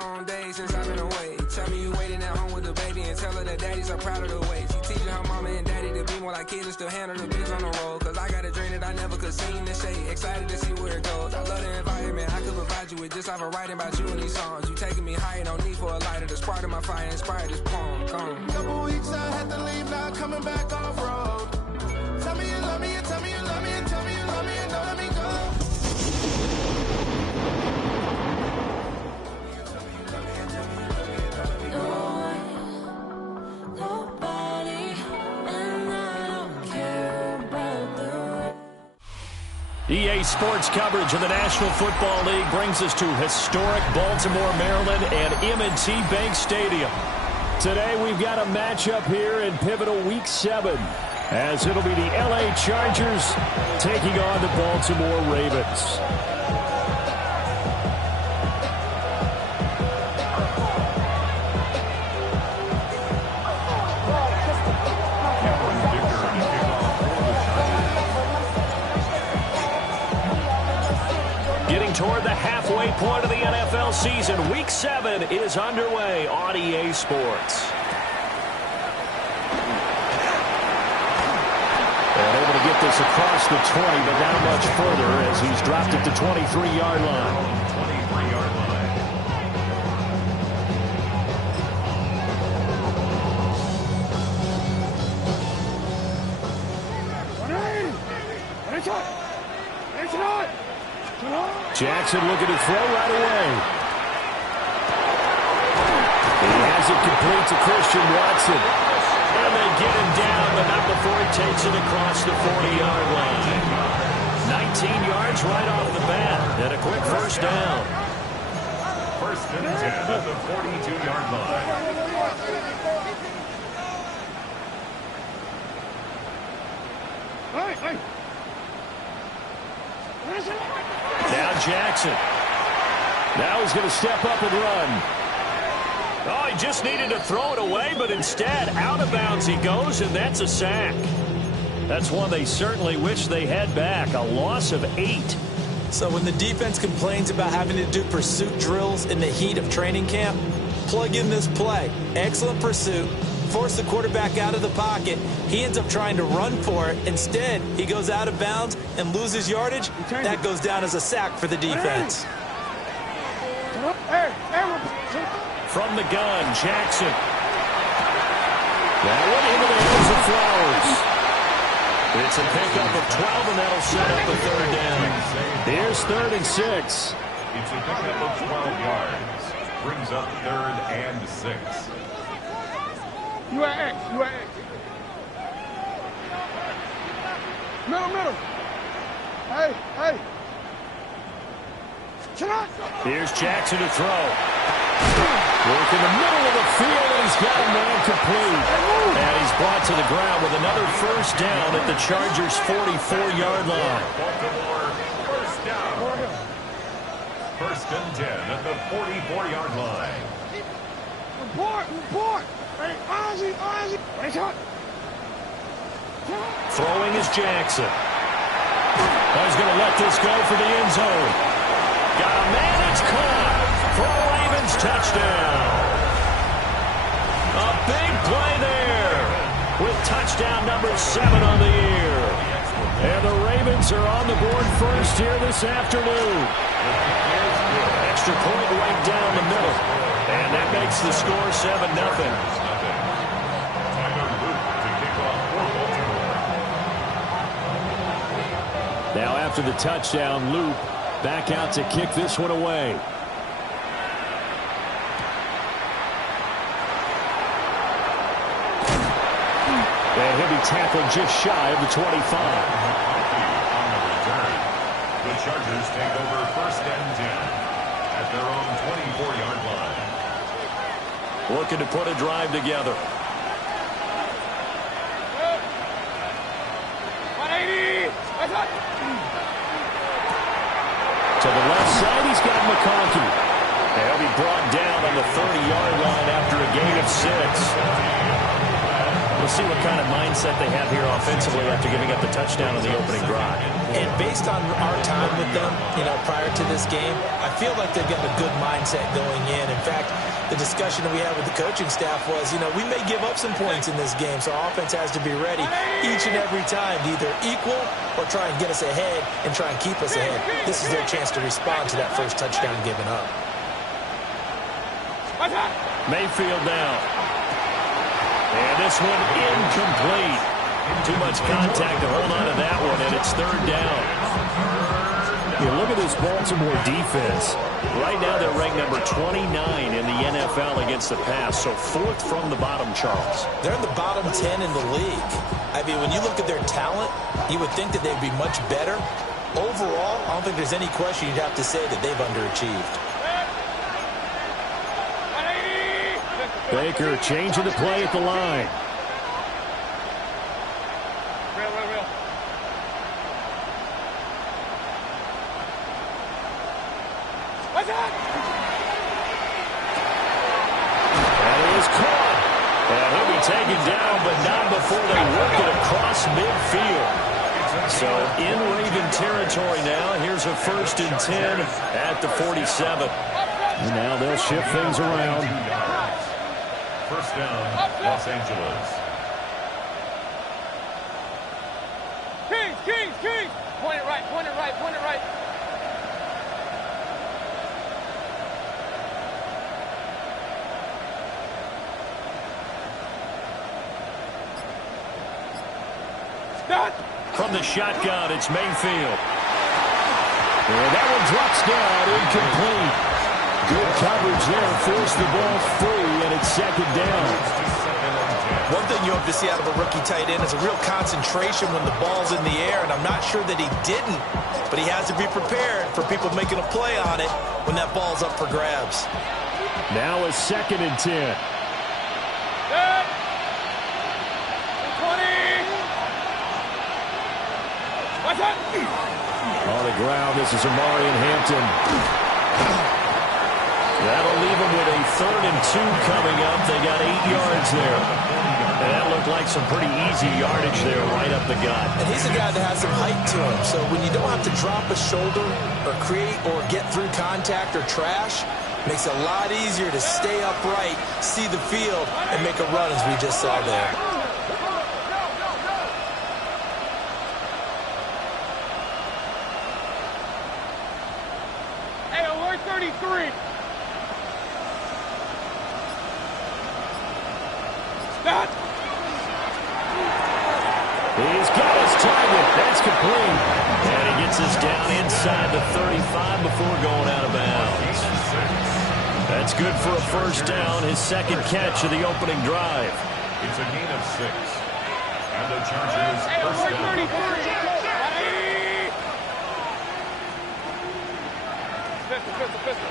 long day since I've been away. Tell me you waiting at home with the baby and tell her that daddy's so proud of the way. She teaching her mama and daddy to be more like kids and still handle the biz on the road. Cause I got a dream that I never could sing the shade. Excited to see where it goes. I love the environment. I could provide you with just off of writing about you in these songs. You taking me higher, no need for a lighter. The spark of my fire inspired this poem. Gone. Couple weeks I had to leave, now coming back off road. Tell me you love me and tell me you love me and tell me you love me and don't let me go. EA Sports coverage of the National Football League brings us to historic Baltimore, Maryland and M&T Bank Stadium. Today we've got a matchup here in pivotal Week 7, as it'll be the LA Chargers taking on the Baltimore Ravens. Getting toward the halfway point of the NFL season, Week 7 is underway on EA Sports. And able to get this across the 20, but not much further as he's dropped it to 23-yard line. Jackson looking to throw right away. He has it complete to Christian Watson. And they get him down, but not before he takes it across the 40-yard line. 19 yards right off the bat, and a quick first down. First and 10 at the 42-yard line. Now Jackson. Now he's going to step up and run. Oh, he just needed to throw it away, but instead, out of bounds he goes, and that's a sack. That's one they certainly wish they had back, a loss of 8. So when the defense complains about having to do pursuit drills in the heat of training camp, plug in this play. Excellent pursuit. Force the quarterback out of the pocket. He ends up trying to run for it. Instead, he goes out of bounds and loses yardage. That goes down as a sack for the defense. From the gun, Jackson. That one into the hands of Flowers. It's a pickup of 12, and that'll set up a third down. Here's 3rd and 6. It's a pickup of 12 yards. Brings up 3rd and 6. You at X. Middle. Hey. Here's Jackson to throw. Work in the middle of the field, and he's got a man complete. And he's brought to the ground with another first down at the Chargers' 44-yard line. Baltimore, first down. First and 10 at the 44-yard line. Report. Throwing is Jackson. He's going to let this go for the end zone. Got a man, it's caught for a Ravens touchdown. A big play there with touchdown number 7 on the year. And the Ravens are on the board first here this afternoon. Extra point right down the middle. And that makes the score 7-0. Now after the touchdown, Loop back out to kick this one away. And he'll be tackled just shy of the 25. The Chargers take over first and 10 at their own 24-yard line. Looking to put a drive together. 180. To the left side, he's got McConkey. He'll be brought down on the 30-yard line after a gain of 6. The we'll see what kind of mindset they have here offensively after giving up the touchdown on the opening drive. And based on our time with them, prior to this game, I feel like they've got a good mindset going in. In fact, the discussion that we had with the coaching staff was, we may give up some points in this game, so our offense has to be ready each and every time to either equal or try and get us ahead and try and keep us ahead. This is their chance to respond to that first touchdown given up. Mayfield now. And this one incomplete. Too much contact to hold on to that one, and it's third down. Look at this Baltimore defense. Right now they're ranked number 29 in the NFL against the pass, so fourth from the bottom, Charles. They're in the bottom 10 in the league. I mean, when you look at their talent, you would think that they'd be much better. Overall, I don't think there's any question you'd have to say that they've underachieved. Baker changing the play at the line. That is caught. And he'll be taken down, but not before they work it across midfield. So in Raven territory now. Here's a 1st and 10 at the 47. And now they'll shift things around. First down, Los Angeles. Kings! Point it right. Start! From the shotgun, it's Mayfield. And that one drops down, incomplete. Good coverage there, forced the ball free, and it's second down. One thing you hope to see out of a rookie tight end is a real concentration when the ball's in the air, and I'm not sure that he didn't, but he has to be prepared for people making a play on it when that ball's up for grabs. Now a 2nd and 10. Good. 20. Watch out. On the ground, this is Amarian Hampton. That'll leave them with a 3rd and 2 coming up. They got 8 yards there. And that looked like some pretty easy yardage there right up the gut. And he's a guy that has some height to him, so when you don't have to drop a shoulder or create or get through contact or trash, it makes it a lot easier to stay upright, see the field, and make a run as we just saw there. Hey, alert 33. Start. He's got his target. That's complete. And he gets us down inside the 35 before going out of bounds. That's good for a first down, his 2nd catch of the opening drive. It's a gain of 6. And the Chargers first down. Pistol.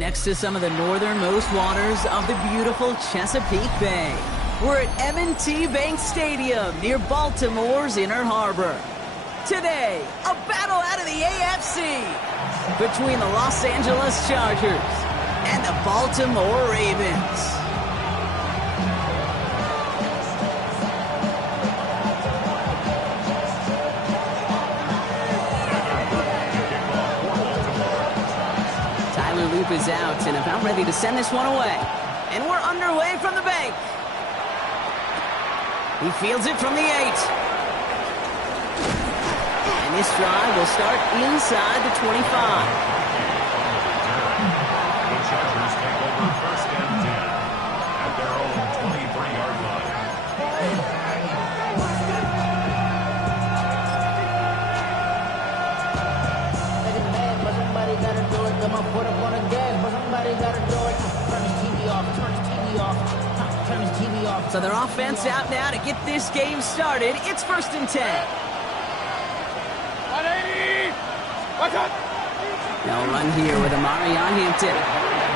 next to some of the northernmost waters of the beautiful Chesapeake Bay. We're at M&T Bank Stadium near Baltimore's Inner Harbor. Today, a battle out of the AFC between the Los Angeles Chargers and the Baltimore Ravens. Loop is out and about ready to send this one away. And we're underway from the bank. He fields it from the 8. And this drive will start inside the 25. The Chargers take over first and 10 at their own 23-yard line. Come on, put up on a gas, but somebody gotta do it. Turn his TV off, turn his TV off, turn his TV off. So their offense out now to get this game started. It's first and 10. 180! Watch out! They'll run here with Amari on Hampton.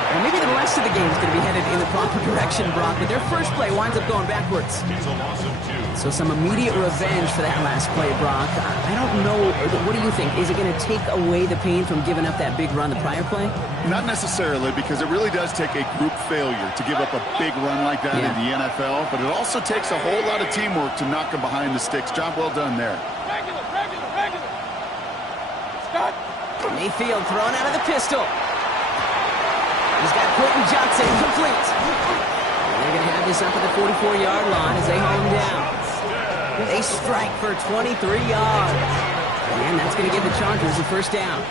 And maybe the rest of the game is going to be headed in the proper direction, Brock, but their first play winds up going backwards. It's a loss of 2. So some immediate revenge for that last play, Brock. I don't know. What do you think? Is it going to take away the pain from giving up that big run the prior play? Not necessarily, because it really does take a group failure to give up a big run like that in the NFL, but it also takes a whole lot of teamwork to knock them behind the sticks. Job well done there. Regular! Stop! Mayfield thrown out of the pistol. He's got Quentin Johnson complete. And they're going to have this up at the 44-yard line as they home down. They strike for 23 yards. And that's going to give the Chargers a first down.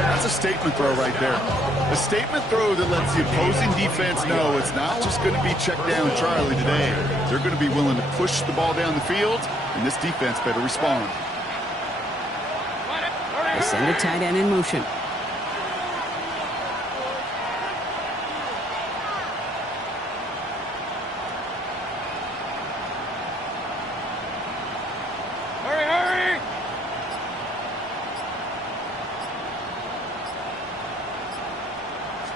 That's a statement throw right there. A statement throw that lets the opposing defense know it's not just going to be check down Charlie today. They're going to be willing to push the ball down the field, and this defense better respond. They send a tight end in motion. Hurry!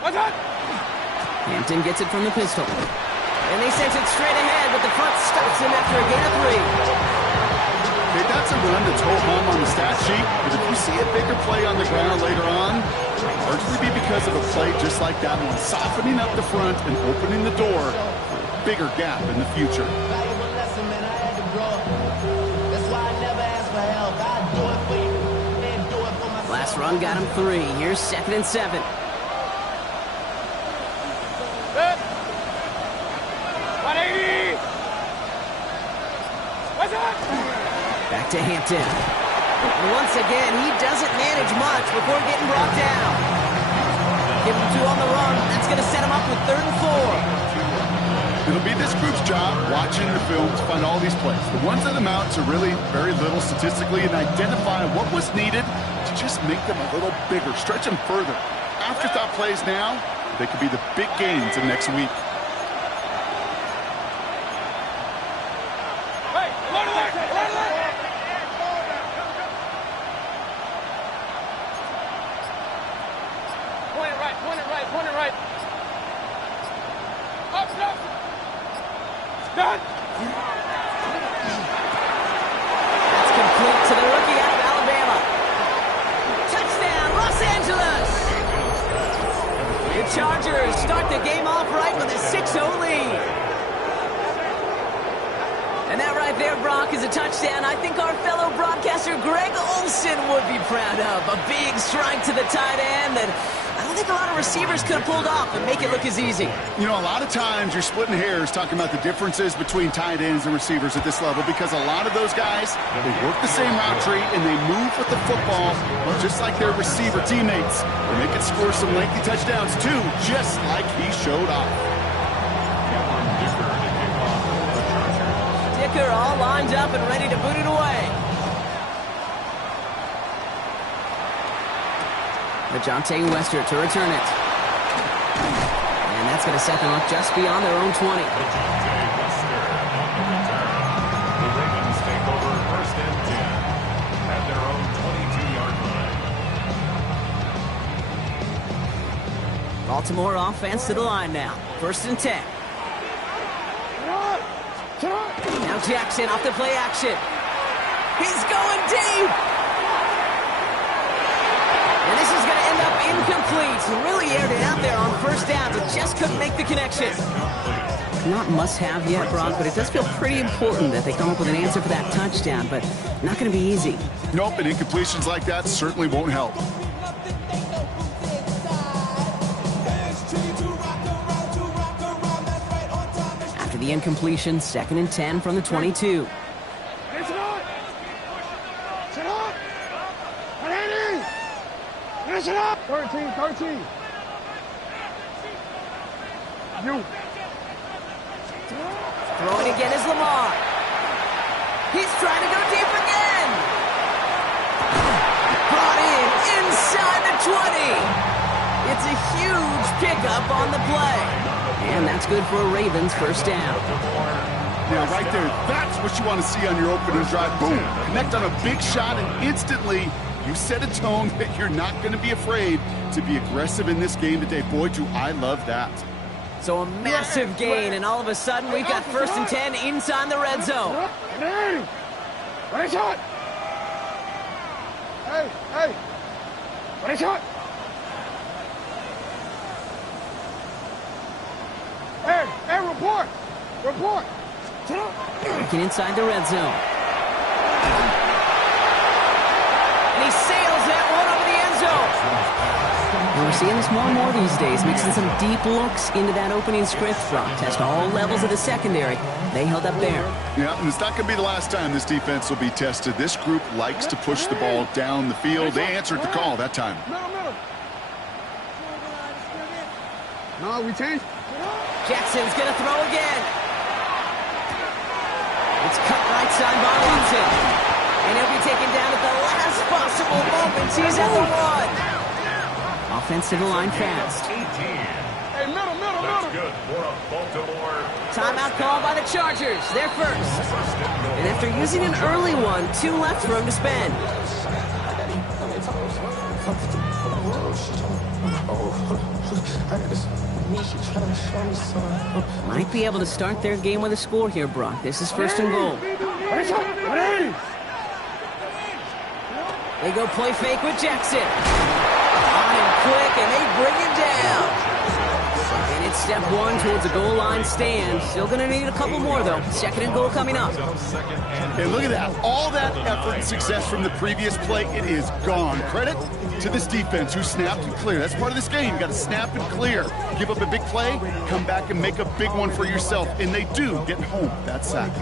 Watch out! Hampton gets it from the pistol. And they send it straight ahead, but the front stops him after a gain of 3. Okay, that's a run that's hold home on the stat sheet, but if you see a bigger play on the ground later on, it might largely be because of a play just like that one, softening up the front and opening the door for a bigger gap in the future. Valuable lesson, man, I had to grow up. That's why I never ask for help. I do it for you, man, do it for myself. Last run got him 3. Here's 2nd and 7. Good. 180! Watch out! Back to Hampton. And once again, he doesn't manage much before getting brought down. Give him 2 on the run. That's going to set him up with 3rd and 4. It'll be this group's job, watching the film, to find all these plays. The ones that amount to really very little statistically, and identify what was needed to just make them a little bigger, stretch them further. Afterthought plays now, they could be the big gains of next week. Point it right. Up. Done. That's complete to the rookie out of Alabama. Touchdown, Los Angeles! The Chargers start the game off right with a 6-0 lead. And that right there, Brock, is a touchdown I think our fellow broadcaster Greg Olsen would be proud of. A big strike to the tight end that I don't think a lot of receivers could have pulled off and make it look as easy. You know, a lot of times you're splitting hairs talking about the differences between tight ends and receivers at this level, because a lot of those guys, they work the same route tree and they move with the football just like their receiver teammates. And they can score some lengthy touchdowns too, just like he showed off. Dicker all lined up and ready to boot it away. LeJohntay Wester to return it. And that's going to set them up just beyond their own 20. LeJohntay Wester on the return. The Ravens take over first and 10 at their own 22-yard line. Baltimore offense to the line now. 1st and 10. Now Jackson off the play action. He's going deep. And this is going to end up incomplete. He really aired it out there on 1st down, but just couldn't make the connection. Not must-have yet, Brock, but it does feel pretty important that they come up with an answer for that touchdown, but not going to be easy. Nope, and incompletions like that certainly won't help. After the incompletion, 2nd and 10 from the 22. Finish it up! 13. You. Throwing again is Lamar. He's trying to go deep again. Brought in inside the 20. It's a huge pickup on the play. And that's good for a Ravens 1st down. Yeah, right there. That's what you want to see on your opening drive. Boom. Connect on a big shot, and instantly you set a tone that you're not going to be afraid to be aggressive in this game today. Boy, do I love that. So a massive gain, and all of a sudden we've got 1st and 10 inside the red zone. Ready shot! Hey! Ready shot! Hey, report! Working inside the red zone. And he sails that one over the end zone. And we're seeing this more and more these days, mixing some deep looks into that opening script. Brock test all levels of the secondary. They held up there. Yeah, and it's not going to be the last time this defense will be tested. This group likes to push the ball down the field. They answered the call that time. Middle. No, we changed. Jackson's going to throw again. It's cut right side by Watson. And he'll be taken down at the last possible moment. He's at the 1. Offensive line fast. Hey, middle. That's good for a Baltimore. Timeout called by the Chargers. They're first. And after using an early one, 2 left for him to spend. Might be able to start their game with a score here, Brock. This is 1st and goal. They go play fake with Jackson. On him quick, and they bring him down. And it's step 1 towards a goal line stand. Still going to need a couple more, though. 2nd and goal coming up. And look at that. All that effort and success from the previous play, it is gone. Credit to this defense who snapped and cleared. That's part of this game. You got to snap and clear. Give up a big play, come back and make a big one for yourself. And they do get home that sack.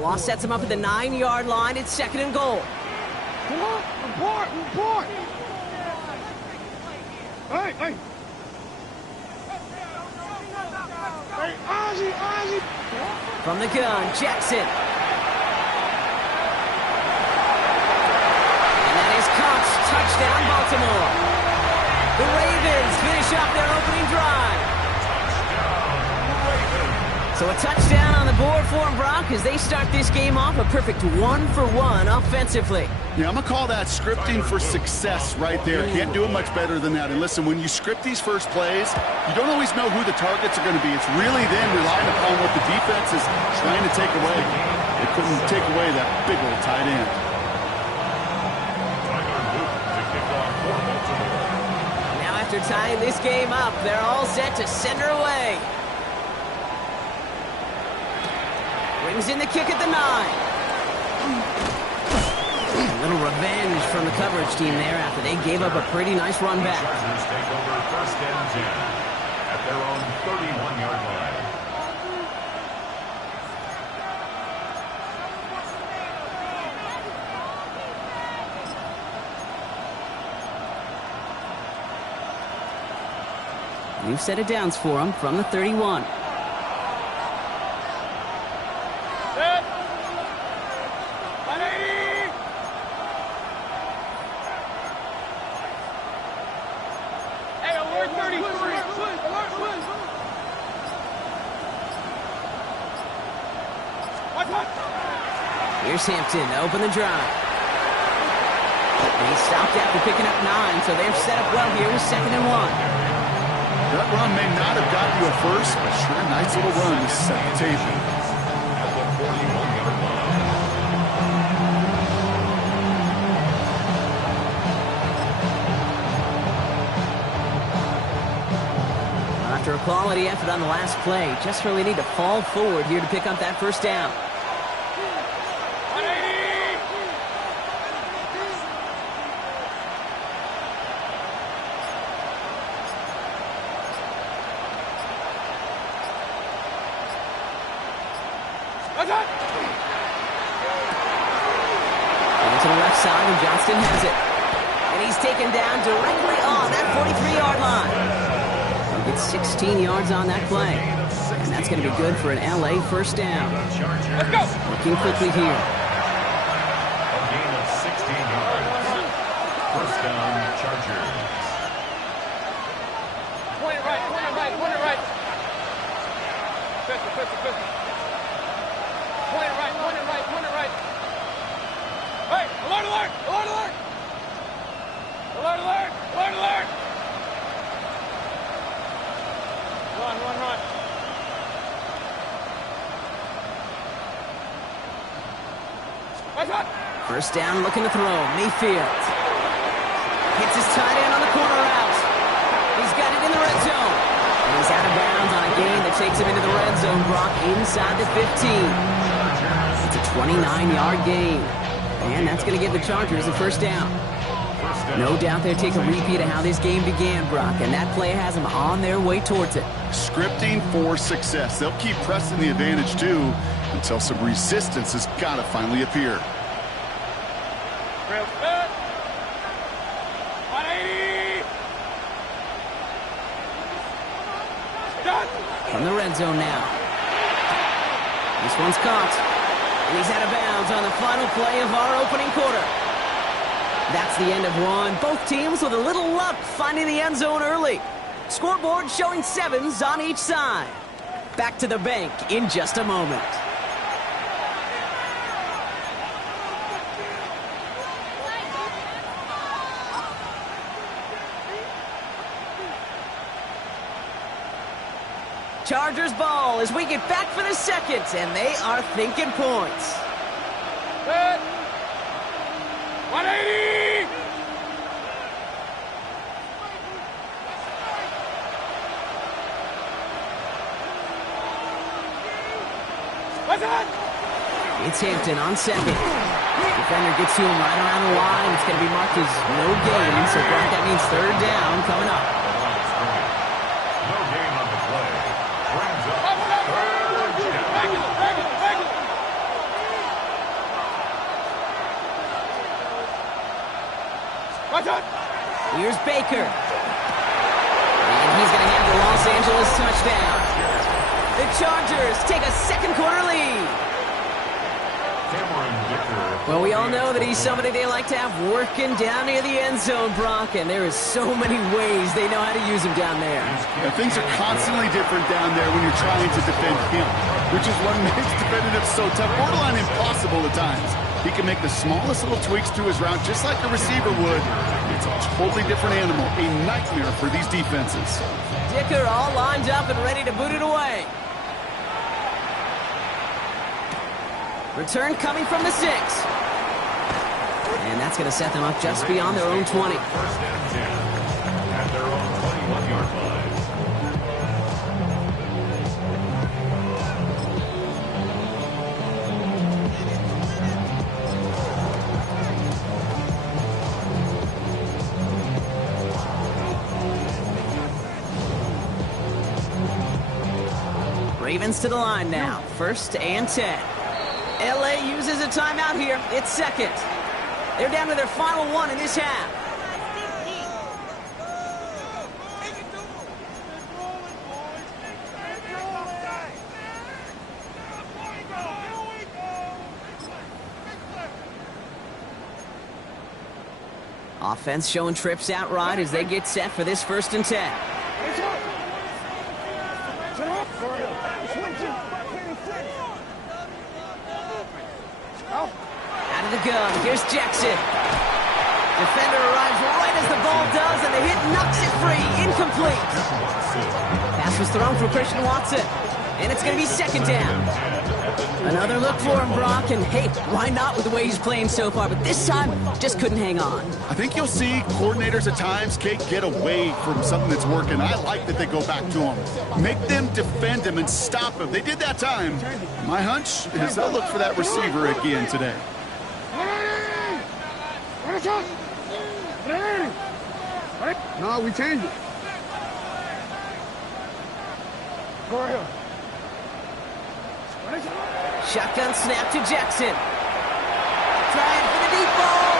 Loss sets him up at the 9-yard line. It's 2nd and goal. Come on, report. Hey. Hey, Ozzy. From the gun, Jackson. And that is caught. Touchdown, Baltimore. The Ravens finish off their opening drive. So a touchdown on the board for them, Brock, as they start this game off a perfect 1-for-1 offensively. Yeah, I'm going to call that scripting for success right there. Can't do it much better than that. And listen, when you script these first plays, you don't always know who the targets are going to be. It's really then relying upon what the defense is trying to take away. They couldn't take away that big old tight end. Now after tying this game up, they're all set to send her away. Brings in the kick at the 9. A little revenge from the coverage team there after they gave up a pretty nice run back. Chargers take over 1st and 10 at their own 31-yard line. New set of downs for them from the 31. Here's Hampton to open the drive. And he stopped after picking up 9, so they're set up well here with 2nd and 1. That run may not have got you a first, but sure a nice little run to set the table. At the 41-yard line. After a quality effort on the last play, just really need to fall forward here to pick up that first down. To the left side, and Johnston has it. And he's taken down directly on that 43-yard line. He'll get 16 yards on that play. And that's going to be good for an LA first down. Let's go. Looking quickly here. A gain of 16 yards. First down, Chargers. Point it right, point it right, point it right. Pistol. Point it right, point it right, point it right. Hey, alert, alert, alert, alert. Alert, alert, alert, alert. Run. First down, looking to throw. Mayfield. Hits his tight end on the corner route. He's got it in the red zone. And he's out of bounds on a gain that takes him into the red zone. Brock inside the 15. It's a 29-yard gain. And that's going to give the Chargers a first down. No doubt they'll take a repeat of how this game began, Brock, and that play has them on their way towards it. Scripting for success. They'll keep pressing the advantage, too, until some resistance has got to finally appear. From the red zone now. This one's caught. And he's out of bounds on the final play of our opening quarter. That's the end of one. Both teams with a little luck finding the end zone early. Scoreboard showing 7s on each side. Back to the bank in just a moment. Chargers ball as we get back for the second, and they are thinking points. Good. 180. What's that? It's Hampton on second. Defender gets to him right around the line. It's going to be marked as no gain, so Brock, that means third down coming up. No gain on the play. Brings up Here's Baker. And he's going to have the Los Angeles touchdown. The Chargers take a second quarter lead. Well, we all know that he's somebody they like to have working down near the end zone, Brock, and there is so many ways they know how to use him down there. Yeah, things are constantly different down there when you're trying to defend him, which is what makes defending him so tough, borderline impossible at times. He can make the smallest little tweaks to his route just like a receiver would. It's a totally different animal, a nightmare for these defenses. Dicker all lined up and ready to boot it away. Return coming from the 6. And that's going to set them up just beyond their own 20. First and 10 at their own 21-yard line. Ravens to the line now. First and 10. LA uses a timeout here. It's second. They're down to their final one in this half. Offense showing trips out right as they get set for this first and 10. Out of the gun. Here's Jackson. Defender arrives right as the ball does, and the hit knocks it free. Incomplete. Pass was thrown for Christian Watson, and it's going to be second down. Another look for him, Brock, and hey, why not with the way he's playing so far? But this time, just couldn't hang on. I think you'll see coordinators at times, Kate, get away from something that's working. I like that they go back to him. Make them defend him and stop him. They did that time. My hunch is they'll look for that receiver again today. No, we changed it. Go ahead. Shotgun snap to Jackson. Trying for the deep ball.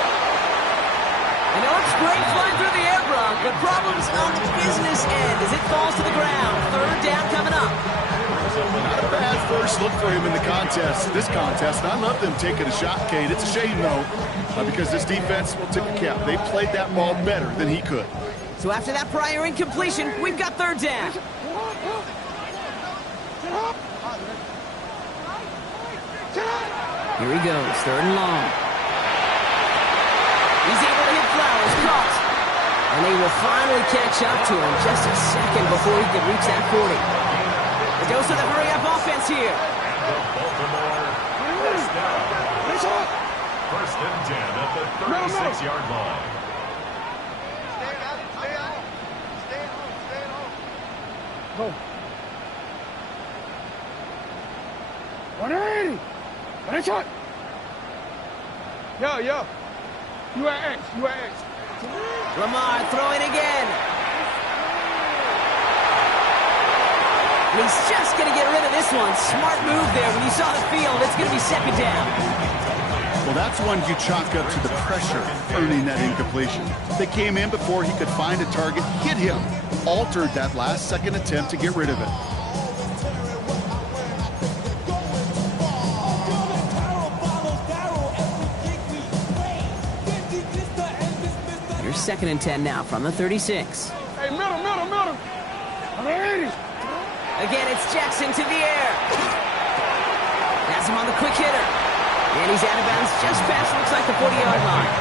And it looks great flying through the air, Brock, but problems on the business end as it falls to the ground. Third down coming up. Not a bad first look for him in the contest, this contest. And I love them taking a shot, Kate. It's a shame, though, because this defense will tip the cap. They played that ball better than he could. So after that prior incompletion, we've got third down. Here he goes, third and long. He's able to hit Flowers, caught. And they will finally catch up to him just a second before he can reach that 40. The dose of the hurry-up offense here. The Baltimore first down. First and 10 at the 36-yard line. Go. 180. One shot. Yeah. You at X. Lamar throwing again. And he's just going to get rid of this one. Smart move there. When you saw the field, it's going to be second down. Well, that's one you chalk up to the pressure earning that incompletion. They came in before he could find a target, hit him, altered that last-second attempt to get rid of it. Here's second and 10 now from the 36. Hey, middle. 180. Again, it's Jackson to the air. Has him on the quick hitter. And he's out of bounds just past, looks like the 40-yard line.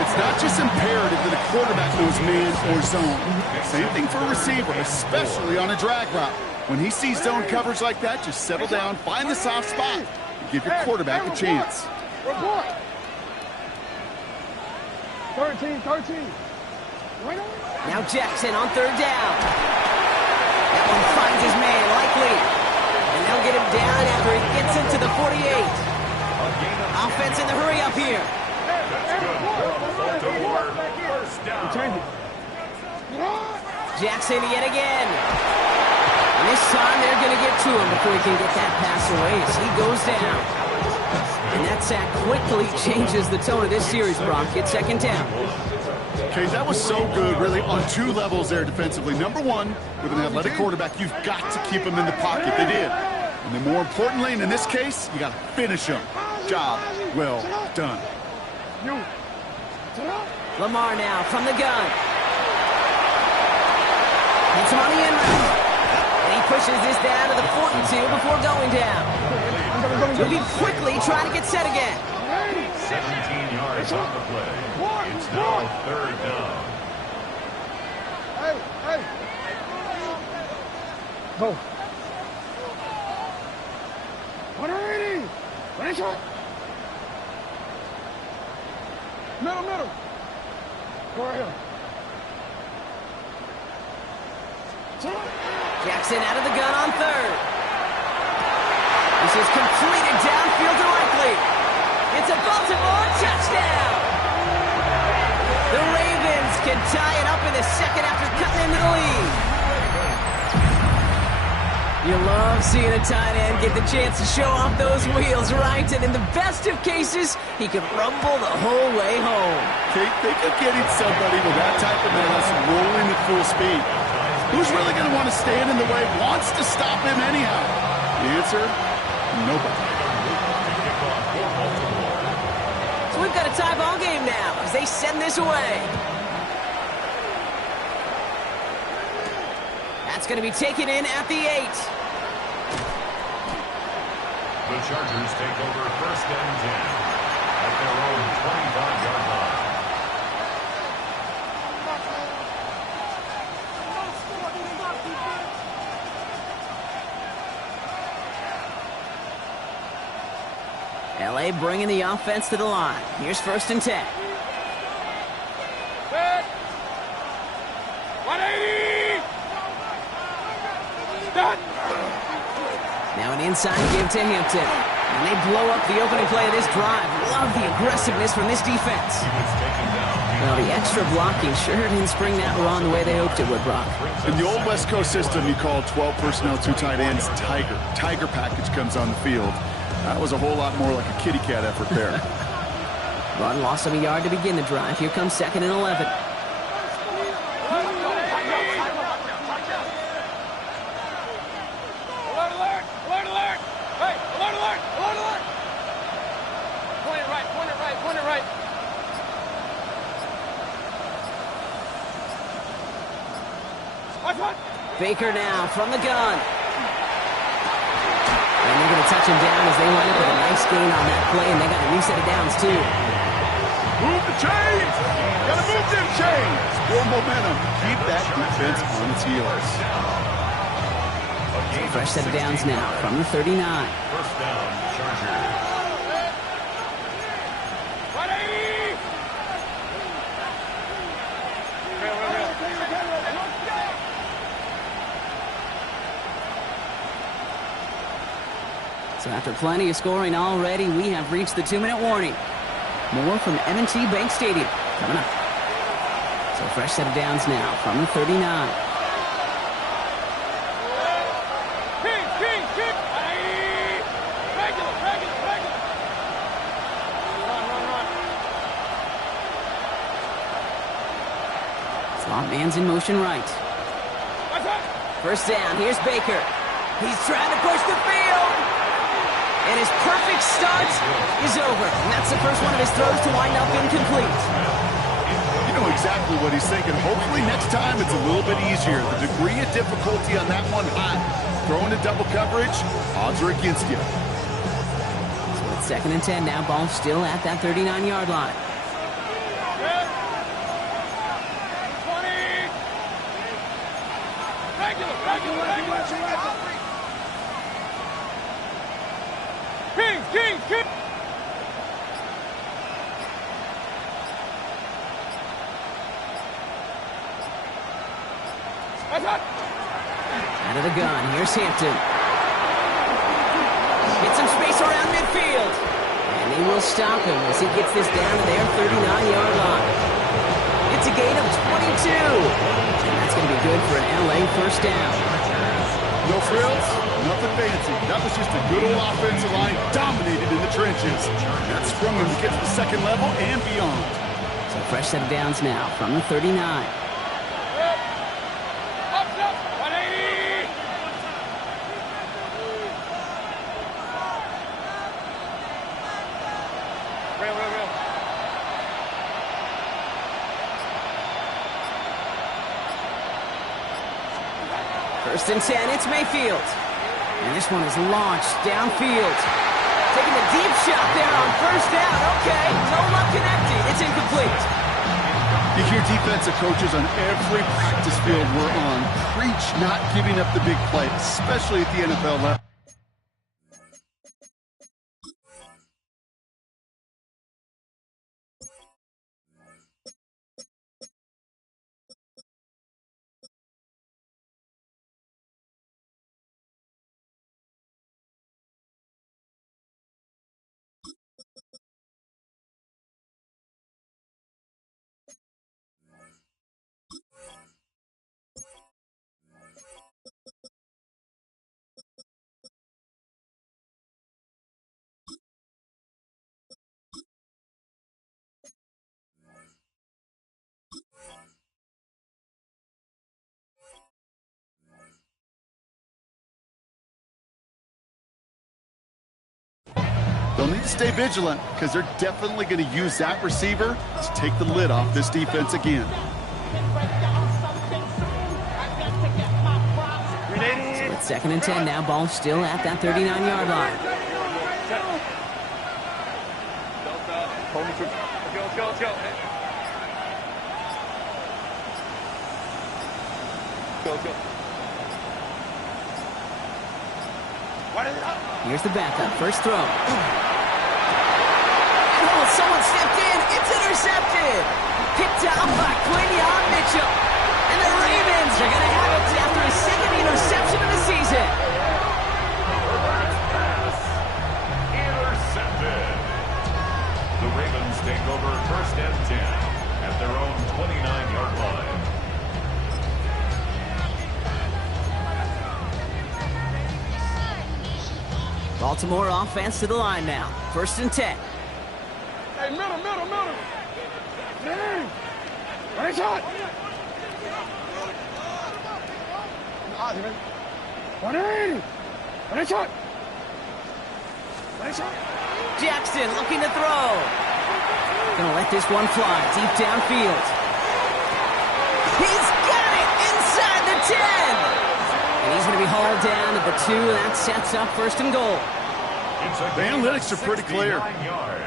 It's not just imperative that a quarterback knows man or zone. Same thing for a receiver, especially on a drag route. When he sees zone coverage like that, just settle down, find the soft spot, and give your quarterback a chance. Report. 13. Now Jackson on third down. That one finds his man, likely. And they'll get him down after he gets into the 48. Offense in the hurry up here. Jackson yet again. And this time they're going to get to him before he can get that pass away as he goes down. And that sack quickly changes the tone of this series, Brock. It's second down. Okay, that was so good, really, on two levels there defensively. Number one, with an athletic quarterback, you've got to keep him in the pocket. They did. And then more importantly, and in this case, you got to finish him. Job well done. Lamar now from the gun. It's on the end route. And he pushes this down to the 42 before going down. Moving quickly, trying to get set again. 17 yards on the play. It's now third down. Hey. Go. 180. Finish it. Middle. Go ahead. Jackson out of the gun on third. This is completed downfield to likely. It's a Baltimore touchdown. The Ravens can tie it up in the second after cutting into the lead. You love seeing a tight end get the chance to show off those wheels, right? And in the best of cases, he could rumble the whole way home. Think of getting somebody with that type of mass rolling at full speed. Who's really going to want to stand in the way, wants to stop him anyhow? The answer, nobody. So we've got a tie ball game now as they send this away. That's going to be taken in at the 8. The Chargers take over first and 10 at their own 25-yard line. Ready, bringing the offense to the line. Here's 1st and 10. Set. 180. Done. Now an inside give to Hampton. And they blow up the opening play of this drive. Love the aggressiveness from this defense. Well, the extra blocking sure didn't spring that run the way they hoped it would, Brock. In the old West Coast system, you call 12 personnel, 2 tight ends, Tiger. Tiger package comes on the field. That was a whole lot more like a kitty cat effort there. Run loss of a yard to begin the drive. Here comes 2nd and 11. Baker now from the gun. And they're going to touch him down as they wind up with a nice gain on that play, and they got a new set of downs, too. Move the chains! Gotta move them chains! Build momentum. Keep that defense on its heels. So fresh set of downs now from the 39. 1st down, Chargers. So after plenty of scoring already, we have reached the 2-minute warning. More from M&T Bank Stadium coming up. So fresh set of downs now from the 39. Slot man's in motion right. 1st down, here's Baker. He's trying to push the field. And his perfect start is over. And that's the first one of his throws to wind up incomplete. You know exactly what he's thinking. Hopefully next time it's a little bit easier. The degree of difficulty on that one high. Throwing to double coverage, odds are against you. So it's 2nd and 10 now. Ball still at that 39-yard line. 20. King. Out of the gun, here's Hampton. Get some space around midfield. And they will stop him as he gets this down to their 39-yard line. It's a gain of 22. And that's going to be good for an LA 1st down. No frills, nothing fancy. That was just a good old offensive line dominated in the trenches. That sprung them to get to the 2nd level and beyond. So fresh set of downs now from the 39. First and 10, it's Mayfield. And this one is launched downfield. Taking a deep shot there on 1st down. Okay, no luck connecting. It's incomplete. You hear defensive coaches on every practice field we're on preach not giving up the big play, especially at the NFL level. They'll need to stay vigilant because they're definitely going to use that receiver to take the lid off this defense again. So it's 2nd and 10 now. Ball still at that 39-yard line. Let's go. Here's the backup. First throw. Someone stepped in. It's intercepted. Picked up by Quinion Mitchell. And the Ravens are going to have it after his second interception of the season. Intercepted. The Ravens take over 1st and 10 at their own 29-yard line. Baltimore offense to the line now. 1st and 10. Hey, middle. Hey, right shot. 180. Right shot. Jackson looking to throw. Gonna let this one fly deep downfield. He's got it inside the 10. And he's going to be hauled down at the 2, and that sets up 1st and goal. The analytics are pretty clear.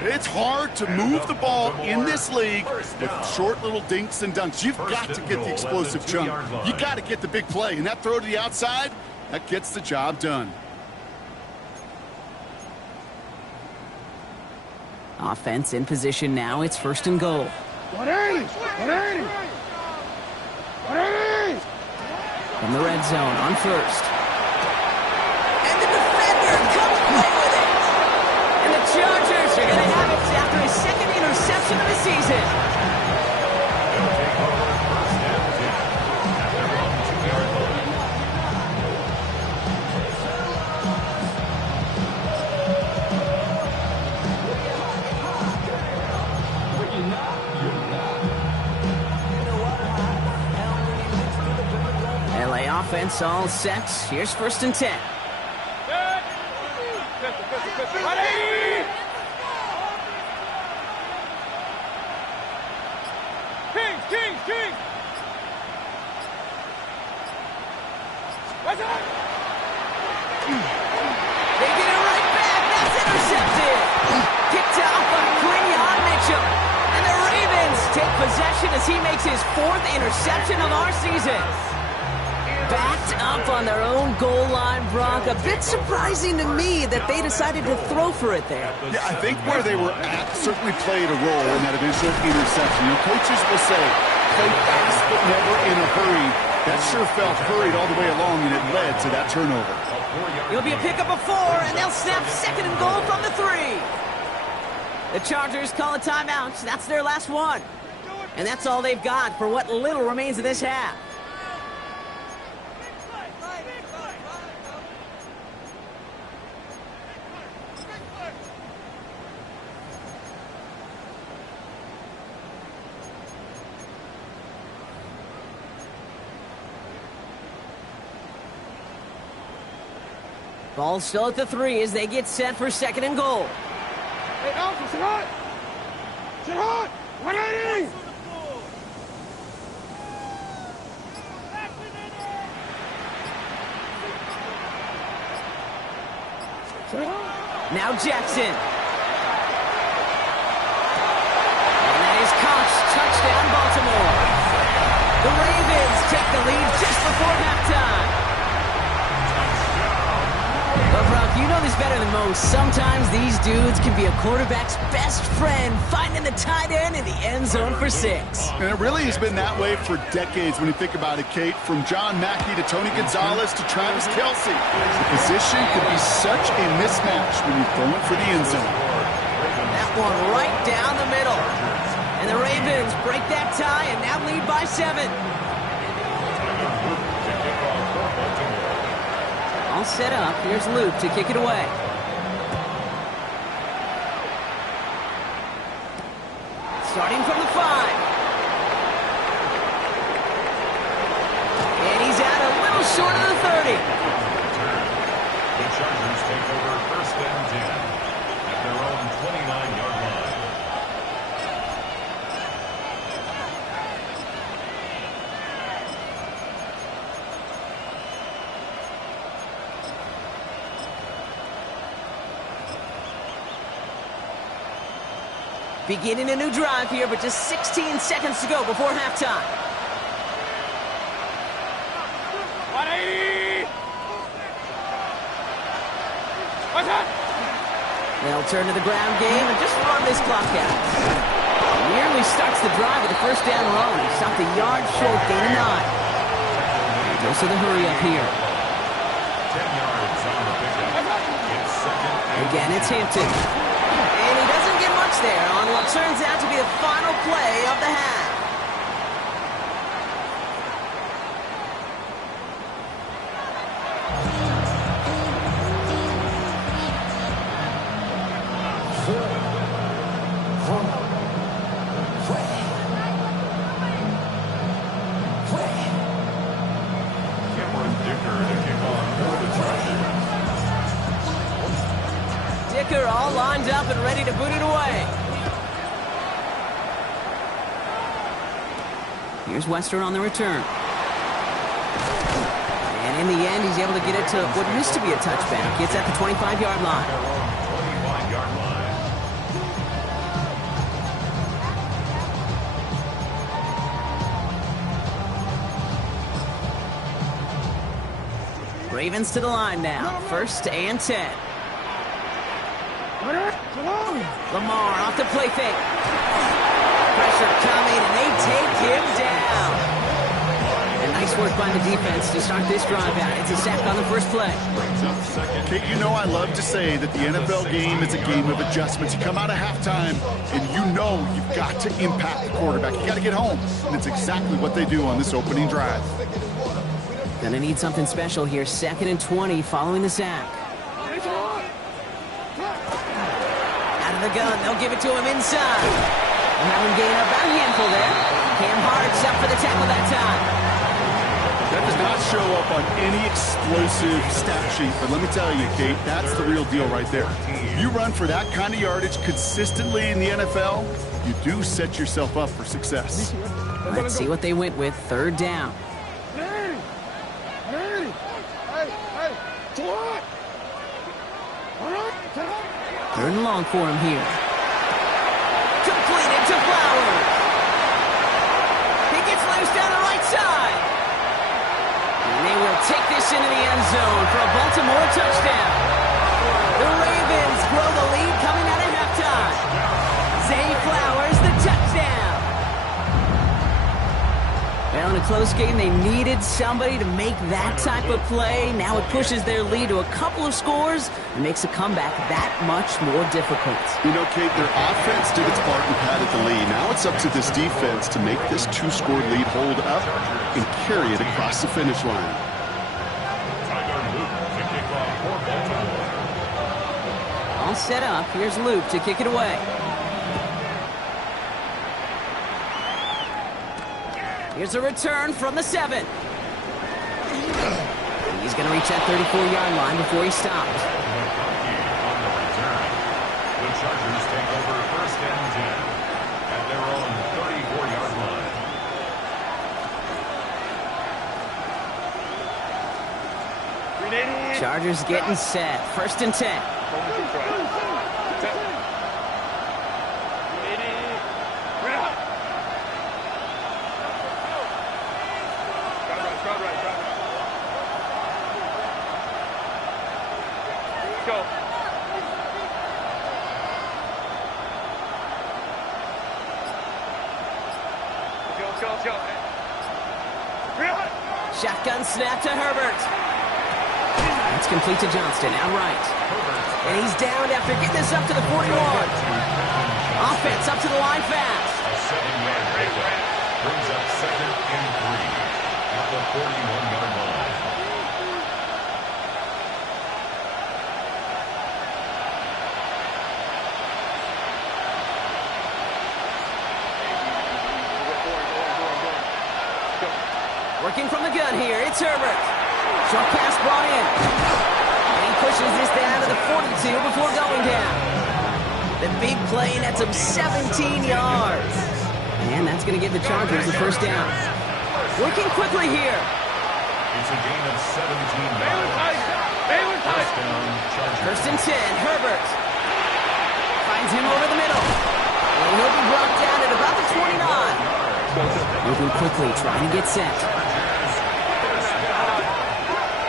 It's hard to move the ball in this league with short little dinks and dunks. You've got to get the explosive chunk. You got to get the big play, and that throw to the outside, that gets the job done. Offense in position now. It's 1st and goal. 180. From the red zone on 1st. And the defender comes away with it. And the Chargers are going to have it after his second interception of the season. They'll take over 1st and 10 at their own 2-yard line. LA offense all set. Here's 1st and 10. Kings! What's up? They get it right back. That's intercepted. Picked up by Quinion Mitchell. And the Ravens take possession as he makes his 4th interception of our season. Backed up on their own goal line, Brock. A bit surprising to me that they decided to throw for it there. Yeah, I think where they were at certainly played a role in that eventual interception. You know, coaches will say, play fast but never in a hurry. That sure felt hurried all the way along, and it led to that turnover. It'll be a pickup of 4, and they'll snap 2nd and goal from the 3. The Chargers call a timeout. That's their last one. And that's all they've got for what little remains of this half. Ball still at the 3 as they get set for 2nd and goal. Hey, Alpha, sit hot. 180. Now Jackson. And that is Cox. Touchdown, Baltimore. The Ravens take the lead just before halftime. But Brock, you know this better than most. Sometimes these dudes can be a quarterback's best friend, finding the tight end in the end zone for 6. And it really has been that way for decades when you think about it, Kate. From John Mackey to Tony Gonzalez to Travis Kelce. The position could be such a mismatch when you're throwing for the end zone. That one right down the middle. And the Ravens break that tie and now lead by 7. All set up. Here's Luke to kick it away. Starting from the 5. And he's out a little short of the 30. The Chargers take over 1st and 10 at their own 29-yard line. Beginning a new drive here, but just 16 seconds to go before halftime. 180! What's that? They'll turn to the ground game and just run this clock out. Nearly starts the drive with a first down run. He stopped a yard short, gain of 9. Goes to the hurry up here. 10 yards on the pickup. It's second and Again, it's Hampton. And he doesn't get much there on what turns out to be the final play of the half. All lined up and ready to boot it away. Here's Wester on the return. And in the end, he's able to get it to what used to be a touchback. It's at the 25-yard line. 25-yard line. Ravens to the line now. 1st and 10. Lamar off the play fake. Pressure coming, and they take him down. And nice work by the defense to start this drive out. It's a sack on the first play. Kate, you know I love to say that the NFL game is a game of adjustments. You come out of halftime, and you know you've got to impact the quarterback. You got to get home, and it's exactly what they do on this opening drive. Gonna need something special here. 2nd and 20 following the sack. The gun, they'll give it to him inside. They'll have him gain about a handful there. Cam Hart's up for the tackle that time. That does not show up on any explosive stat sheet, but let me tell you, Kate, that's the real deal right there. You run for that kind of yardage consistently in the NFL, you do set yourself up for success. Let's see what they went with. 3rd down. Third and long for him here. Completed to Flowers. He gets loose down the right side. And they will take this into the end zone for a Baltimore touchdown. The Ravens grow the lead coming out of halftime. Zay Flowers, the touchdown. Well, in a close game, they needed somebody to make that type of play. Now it pushes their lead to a couple of scores and makes a comeback that much more difficult. You know, Kate, their offense did its part and padded the lead. Now it's up to this defense to make this 2-score lead hold up and carry it across the finish line. All set up. Here's Luke to kick it away. Here's a return from the 7. He's going to reach that 34-yard line before he stops. On the return, the Chargers take over 1st and 10 at their own 34-yard line. Chargers getting set. 1st and 10. Shotgun snap to Herbert. It's complete to Johnston, outright. And he's down after getting this up to the 41. Offense up to the line fast. A 7-yard pickup brings up 2nd and 3 at the 41-yard line. Working from the gun here, it's Herbert. Short pass brought in. And he pushes this down to the 42 before going down. The big play nets him 17 yards. And that's going to give the Chargers the 1st down. Working quickly here. It's a gain of 17 yards. 1st down, Chargers. 1st and 10, Herbert. Finds him over the middle. And he'll be brought down at about the 29. Moving quickly, trying to get set.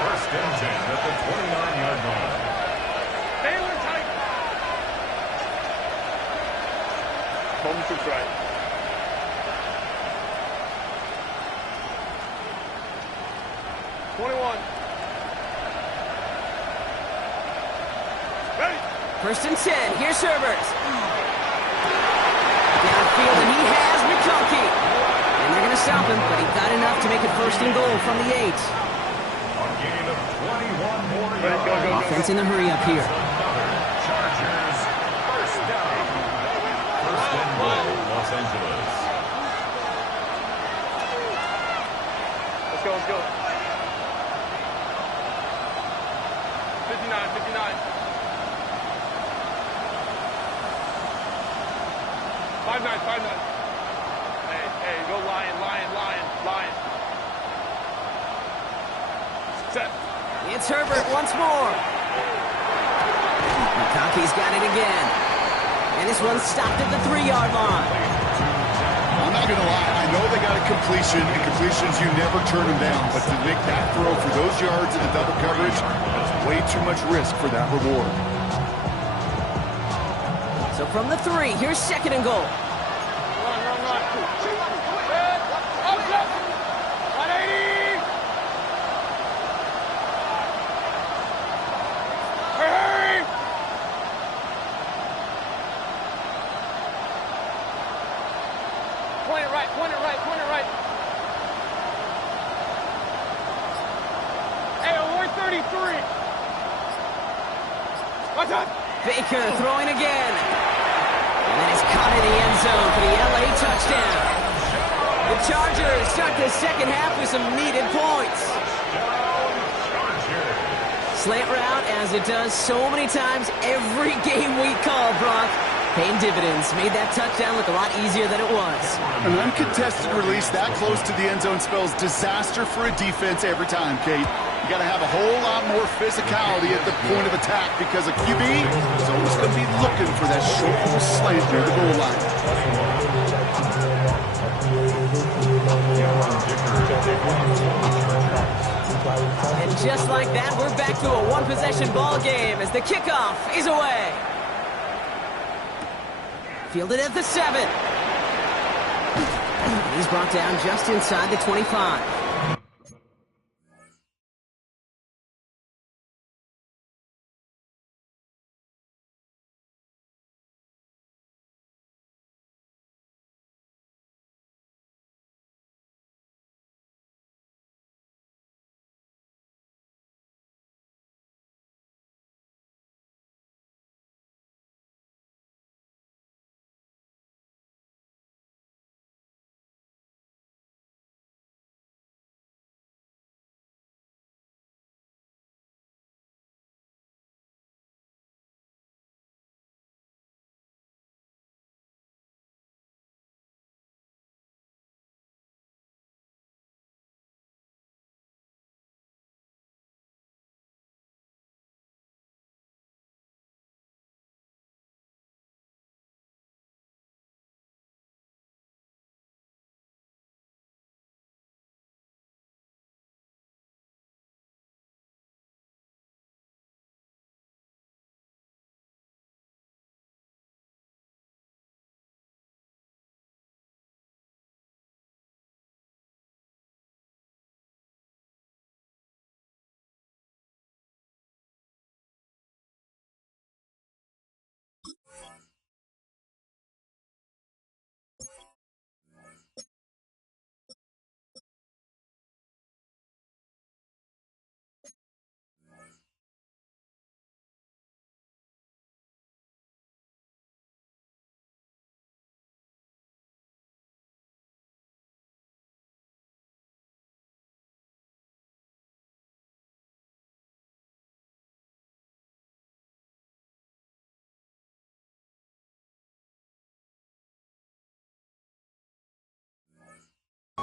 1st and 10 at the 29-yard line. 26 right. First and 10. Here's Herbert. Downfield, and he has McConkey. And they're going to stop him, but he got enough to make it first and goal from the 8. A gain of 21 more yards. Offense in a hurry up here. Chargers, first down. First and goal, Los Angeles. Let's go, let's go. 59, 59. 5-9, 5-9. Hey, go Lion. Set. It's Herbert once more. McConkey's got it again. And this one's stopped at the 3-yard line. I'm not going to lie. I know they got a completion, and completions, you never turn them down. But to make that throw for those yards in the double coverage, that's way too much risk for that reward. So from the 3, here's second and goal. Run. 180. Hurry. Point it right. Hey, we're 33. Watch out. Baker throwing again. And then it's caught in the end zone for the LA touchdown. The Chargers start the second half with some needed points. Slant route, as it does so many times every game we call, Brock. Paying dividends. Made that touchdown look a lot easier than it was. An uncontested release that close to the end zone spells disaster for a defense every time, Kate. You got to have a whole lot more physicality at the point of attack because a QB is always going to be looking for that short little slant near the goal line. And just like that, we're back to a one-possession ball game as the kickoff is away. Fielded at the 7. He's brought down just inside the 25.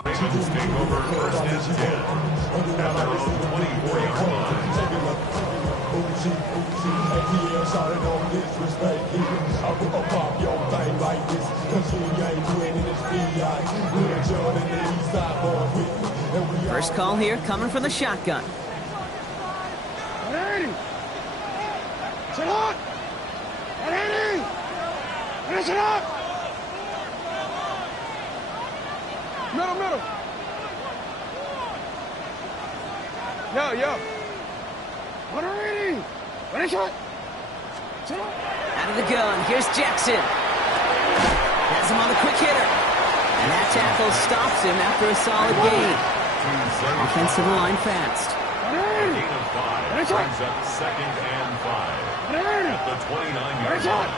Ravens take over first and 10 at their own 24-yard line. First call here coming from the shotgun. 180. Sit up. 180. Finish it up. Middle. Yo. 180. Ready, shot. Out of the gun, here's Jackson. Has him on the quick hitter. And that tackle stops him after a solid gain. Offensive line fast. A gain of 5 brings up 2nd and 5 at the 29-yard line.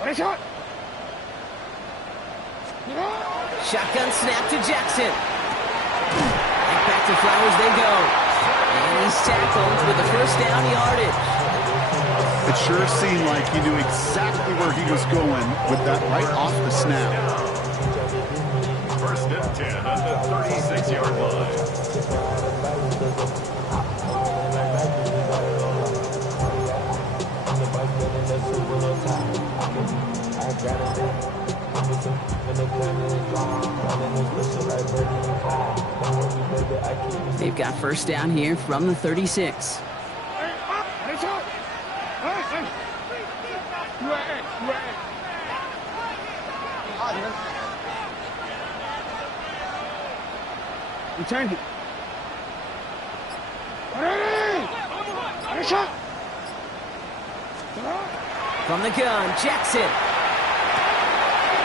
Ready, shot. Shotgun snap to Jackson. Back to Flowers they go. And he's tackled with the first down yardage. It sure seemed like he knew exactly where he was going with that right off the snap. 1st and 10 at the 36-yard line. They've got first down here from the 36. Return it. From the gun, Jackson.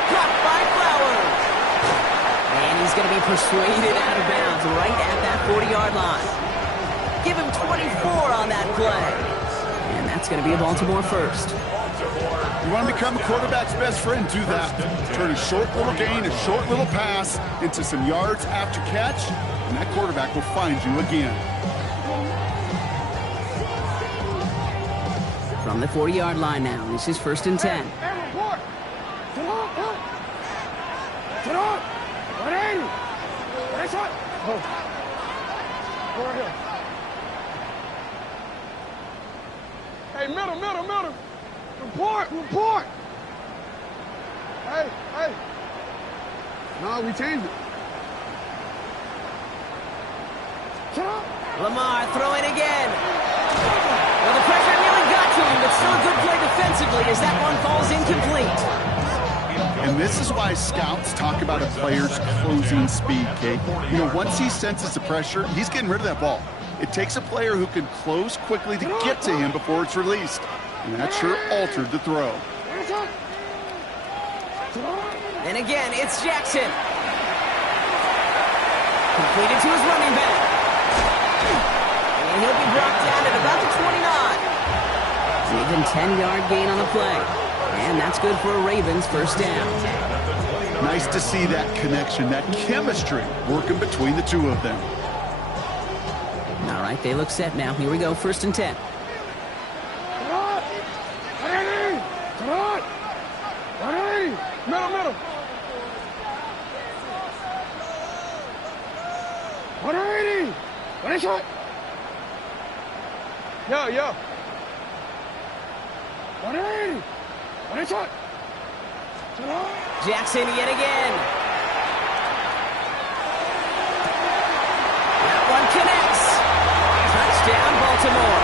Blocked by Flowers. And he's going to be persuaded out of bounds right at that 40-yard line. Give him 24 on that play. And that's going to be a Baltimore first. You want to become a quarterback's best friend, do that. Turn a short little gain, a short little pass into some yards after catch, and that quarterback will find you again. From the 40-yard line now, this is 1st and 10. Sit on. 180. Ready, shot. Go right here. Hey, middle. Report. Hey. No, we changed it. Shut up. Lamar throwing again. Well, the pressure nearly got to him, but still a good play defensively as that one falls incomplete. And this is why scouts talk about a player's closing speed, Kate. You know, once he senses the pressure, he's getting rid of that ball. It takes a player who can close quickly to get to him before it's released. And that sure altered the throw. And again, it's Jackson. Completed to his running back. And he'll be brought down at about the 29. Even 10-yard gain on the play. And that's good for a Ravens first down. Nice to see that connection, that chemistry working between the two of them. All right, they look set now. Here we go, 1st and 10. Middle. 180. Ready, shot. Yo. 180. Ready, shot. Jackson yet again. That one connects. Touchdown, Baltimore.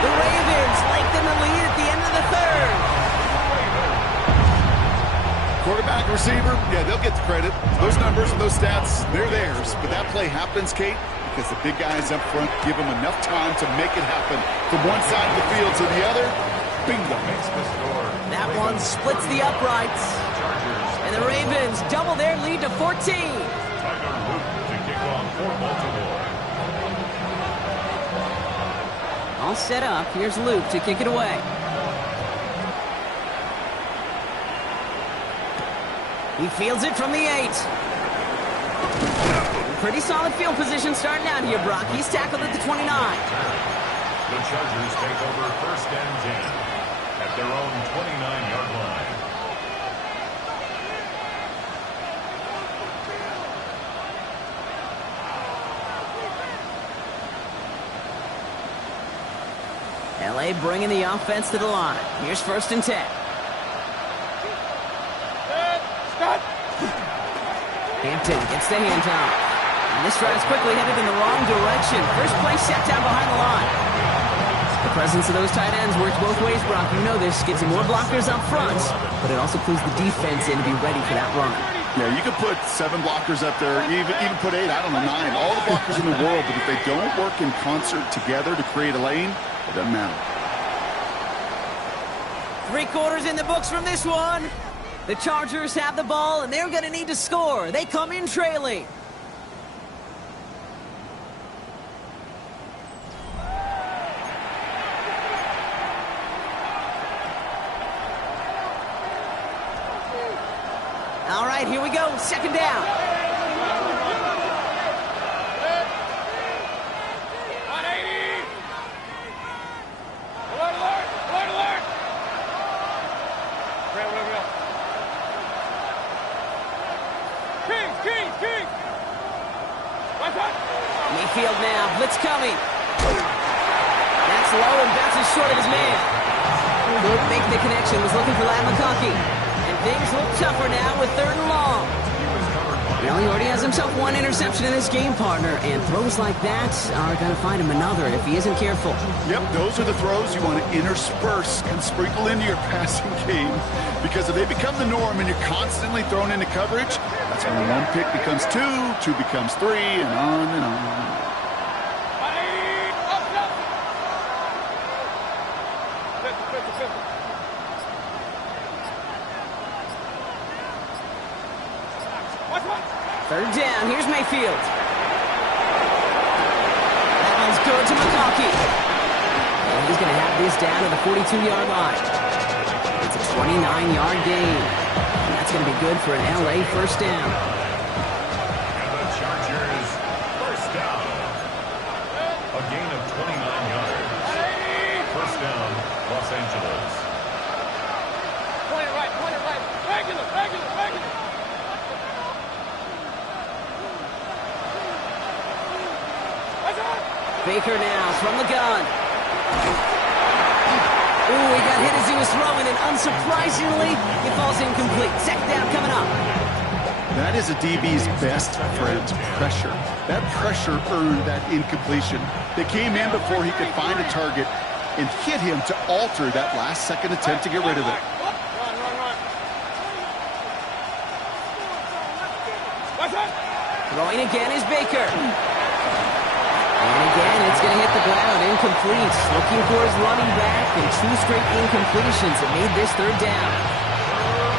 The Ravens lengthen the lead at the end of the 3rd. Quarterback, receiver, yeah, they'll get the credit. Those numbers and those stats, they're theirs. But that play happens, Kate, because the big guys up front give them enough time to make it happen. From one side of the field to the other, bingo. That one splits the uprights. And the Ravens double their lead to 14. To kick off for Baltimore. All set up. Here's Luke to kick it away. He fields it from the 8. Pretty solid field position starting out here, Brock. He's tackled at the 29. The Chargers take over 1st and 10 at their own 29-yard line. LA bringing the offense to the line. Here's 1st and 10. Hampton gets the handoff. And this drive's quickly headed in the wrong direction. First play set down behind the line. The presence of those tight ends works both ways, Brock. You know this. Gives you more blockers up front, but it also clues the defense in to be ready for that run. Yeah, you could put 7 blockers up there, even put 8, I don't know, 9. All the blockers in the world, but if they don't work in concert together to create a lane, it doesn't matter. 3 quarters in the books from this one. The Chargers have the ball, and they're going to need to score. They come in trailing. All right, here we go. 2nd down. 180. Alert, alert, alert, alert. Real. Kings. Right on. Mayfield now. Blitz coming. That's low and bounces short of his man. Couldn't make the connection. Was looking for Lad McConkey. And things look tougher now with 3rd and long. Well, he already has himself 1 interception in this game, partner, and throws like that are going to find him another if he isn't careful. Yep, those are the throws you want to intersperse and sprinkle into your passing game, because if they become the norm and you're constantly thrown into coverage, that's when 1 pick becomes 2, 2 becomes 3, and on and on. 180. Up. 50. 3rd down. Here's Mayfield. That one's good to McConkey. And he's going to have this down to the 42-yard line. It's a 29-yard gain. And that's going to be good for an LA 1st down. And the Chargers, 1st down. A gain of 29 yards. 1st down, Los Angeles. Point it right. Regular. Baker now from the gun. Ooh, he got hit as he was throwing, and unsurprisingly, it falls incomplete. 2nd down coming up. That is a DB's best friend, pressure. That pressure earned that incompletion. They came in before he could find a target and hit him to alter that last-second attempt to get rid of it. Run. Throwing again is Baker. And again, it's going to hit the ground, incomplete. Looking for his running back, and 2 straight incompletions that made this 3rd down.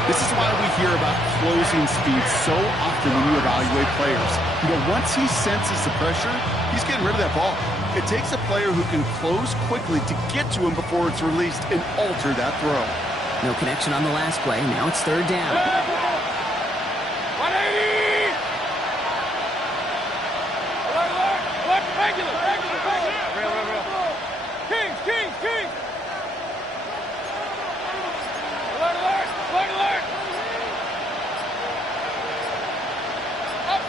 This is why we hear about closing speed so often when you evaluate players. You know, once he senses the pressure, he's getting rid of that ball. It takes a player who can close quickly to get to him before it's released and alter that throw. No connection on the last play. Now it's 3rd down. 180. Regular. Real. Kings. Alert. Up.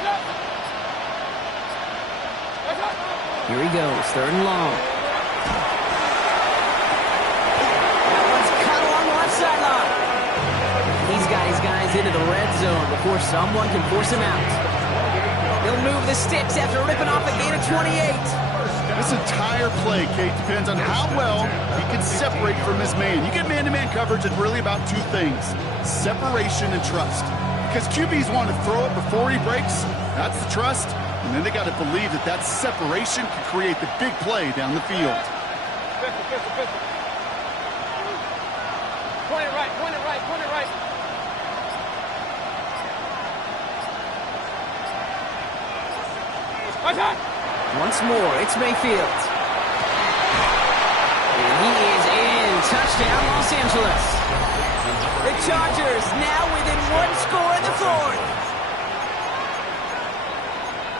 Here he goes, 3rd and long. That one's cut along the left sideline. He's got his guys into the red zone before someone can force him out. He'll move the sticks after ripping off a gain of 28. This entire play, Kate, depends on how well he can separate from his man. You get man-to-man coverage, it's really about 2 things, separation and trust. Because QBs want to throw it before he breaks, that's the trust, and then they got to believe that that separation can create the big play down the field. 50. Point it right. Once more, it's Mayfield. And he is in. Touchdown, Los Angeles. The Chargers now within 1 score in the 4th.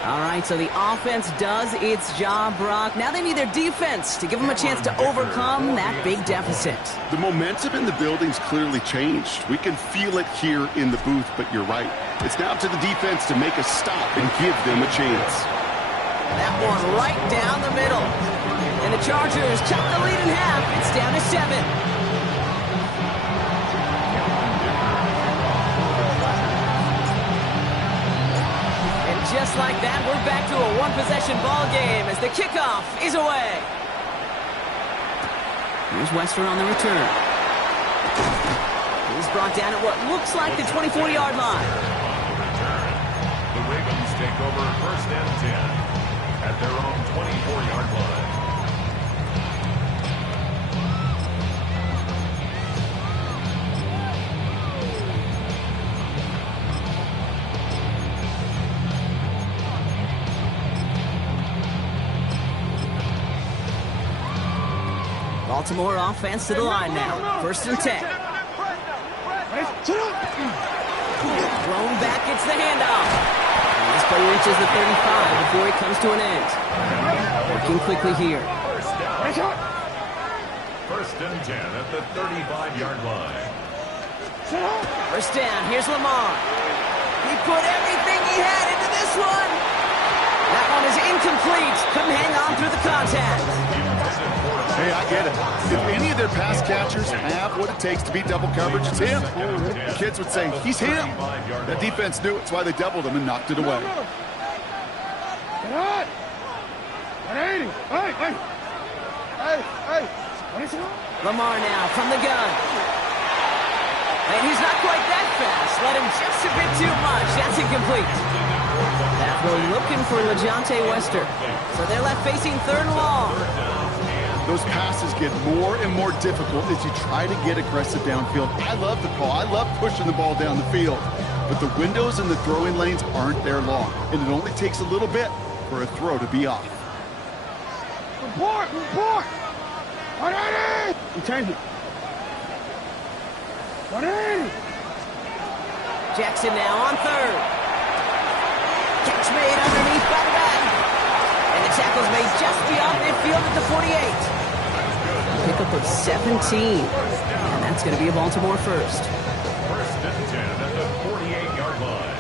All right, so the offense does its job, Brock. Now they need their defense to give them a chance to overcome that big deficit. The momentum in the building's clearly changed. We can feel it here in the booth, but you're right. It's now to the defense to make a stop and give them a chance. That one right down the middle. And the Chargers cut the lead in half. It's down to 7. And just like that, we're back to a 1-possession ball game as the kickoff is away. Here's Wester on the return. He's brought down at what looks like the 24-yard line. The Ravens take over 1st and 10 at their own 24-yard line. Baltimore offense to the line now. 1st and 10. Thrown back, it's the handoff. And this play reaches the 35 before it comes to an end. Working quickly here. 1st and 10 at the 35-yard line. 1st down, here's Lamar. He put everything he had into this one. That one is incomplete. Couldn't hang on through the contact. Hey, I get it. If any of their pass catchers have what it takes to beat double coverage, it's him. The kids would say, he's him. That defense knew it. That's why they doubled him and knocked it away. Lamar now from the gun. And he's not quite that fast. Let him just a bit too much. That's incomplete. That we're looking for LeJohntay Wester. So they're left facing 3rd and long. Those passes get more and more difficult as you try to get aggressive downfield. I love the call. I love pushing the ball down the field. But the windows in the throwing lanes aren't there long. And it only takes a little bit for a throw to be off. Report! 180! You change it. 180! Jackson now on 3rd. Catch made underneath by the back. And the tackle's made just beyond midfield at the 48. Pickup of 17. And that's going to be a Baltimore first. 1st and 10 at the 48-yard line.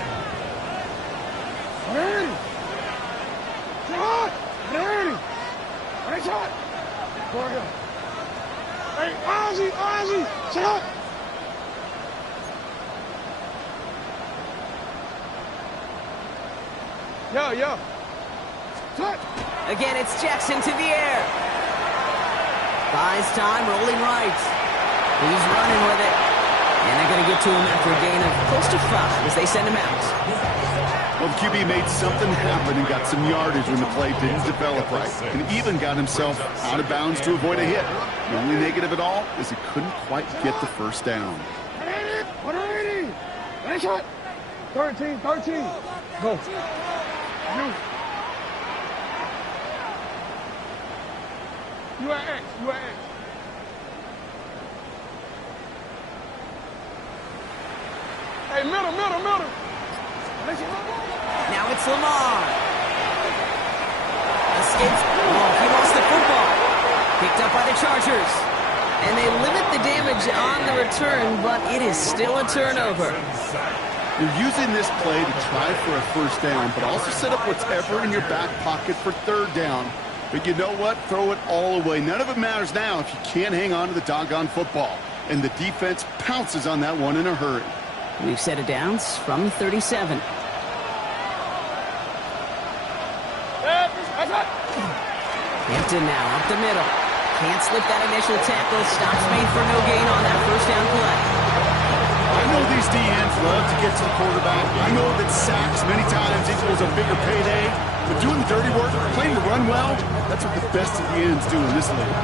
180! Shot! 180! Right shot! Four here. Hey, Ozzy! Shot! Yo! Touch! Again, it's Jackson to the air. Buys time, rolling right. He's running with it. And they're going to get to him after a gain of close to 5 as they send him out. Well, the QB made something happen and got some yardage when the play didn't develop right. And even got himself out of bounds to avoid a hit. The only negative at all is he couldn't quite get the 1st down. 180! Nice shot! 13. Go. You at X. Hey, middle. Now it's Lamar. Escapes. He lost the football. Picked up by the Chargers. And they limit the damage on the return, but it is still a turnover. You're using this play to try for a 1st down, but also set up whatever in your back pocket for 3rd down. But you know what? Throw it all away. None of it matters now if you can't hang on to the doggone football. And the defense pounces on that one in a hurry. We've set it downs from 37. Hampton now up the middle. Can't slip that initial tackle. Stops made for no gain on that 1st down play. I know these DNs love to get to the quarterback. I know that sacks many times equals a bigger payday. But doing the dirty work, playing to run well, that's what the best of the ends do in this league.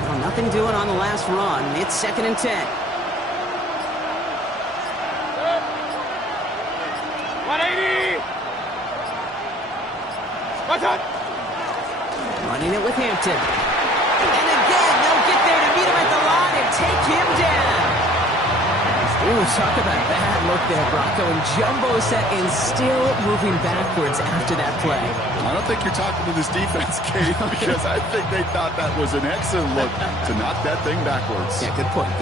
Well, nothing doing on the last run. It's 2nd and 10. 180! Watch out! Running it with Hampton. And again, they'll get there to meet him at the line and take him down. Ooh, talk about a bad look there, Brock. Going jumbo set and still moving backwards after that play. I don't think you're talking to this defense, Kate, because I think they thought that was an excellent look to knock that thing backwards. Yeah, good point.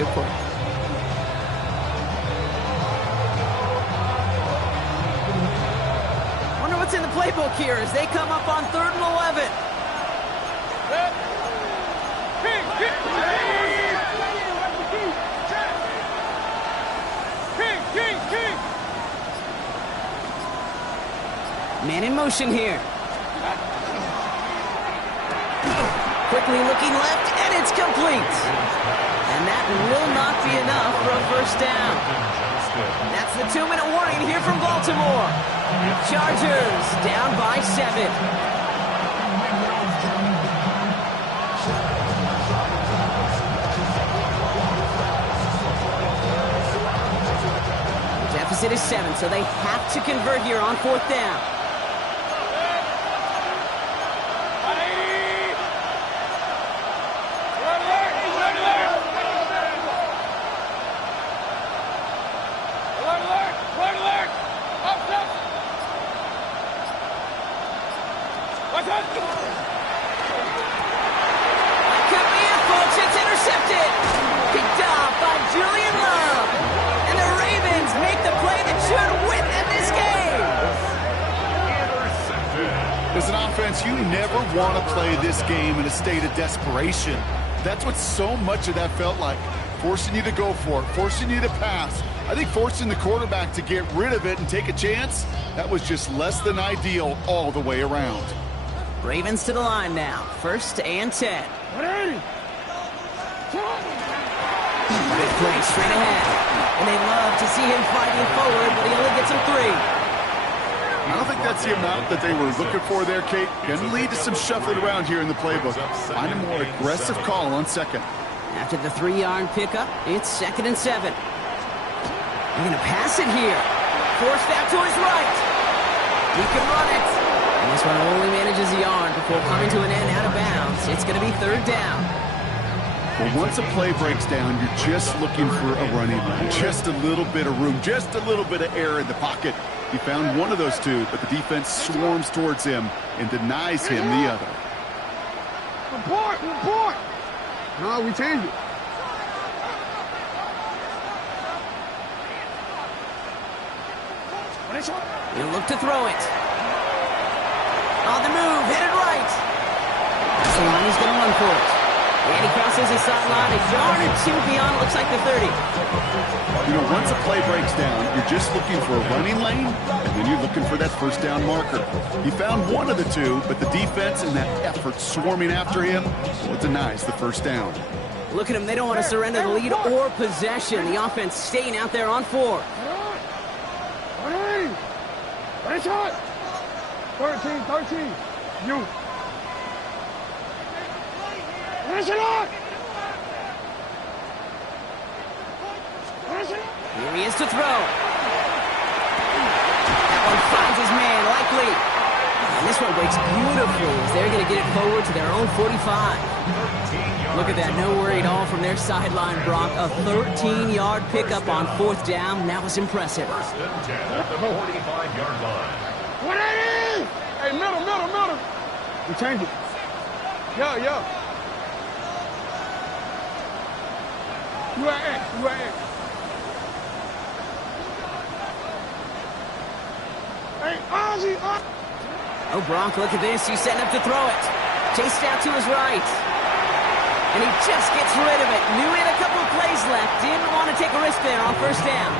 Wonder what's in the playbook here as they come up on 3rd and 11. Man in motion here. Quickly looking left, and it's complete. And that will not be enough for a first down. That's the 2-minute warning here from Baltimore. Chargers down by 7. The deficit is 7, so they have to convert here on 4th down. As an offense, you never want to play this game in a state of desperation. That's what so much of that felt like. Forcing you to go for it, forcing you to pass. I think forcing the quarterback to get rid of it and take a chance, that was just less than ideal all the way around. Ravens to the line now. 1st and 10. Good play straight ahead. And they love to see him fighting forward, but he only gets him 3. I don't think that's the amount that they were looking for there, Kate. Going to lead to some shuffling around here in the playbook. Find a more aggressive call on 2nd. After the 3-yard pickup, it's 2nd and 7. They're going to pass it here. Forced out to his right. He can run it. And this one only manages a yard before coming to an end out of bounds. It's going to be 3rd down. Well, once a play breaks down, you're just looking for a running lane. Just a little bit of room, just a little bit of air in the pocket. He found one of those two, but the defense swarms towards him and denies him the other. Report! No, we changed it. He'll look to throw it. On the move, headed right. That's the line, he's going to run for it. And he crosses his sideline, a yard or 2 beyond, looks like the 30. You know, once a play breaks down, you're just looking for a running lane, and then you're looking for that first down marker. He found one of the two, but the defense and that effort swarming after him, well, it denies the first down. Look at him, they don't want to surrender the lead or possession. The offense staying out there on 4. 13. You. Here he is to throw. That one finds his man, likely. And this one breaks beautifully as they're going to get it forward to their own 45. Look at that, no worry at all from their sideline, Brock. A 13-yard pickup on 4th down. That was impressive. 1st and 10 at the 45-yard line. 180! Hey, middle. We changed it. Yeah. You at X. Hey, Ozzy. Oh, Brock, look at this. He's setting up to throw it. Chased out to his right. And he just gets rid of it. Knew he had a couple of plays left. Didn't want to take a risk there on 1st down.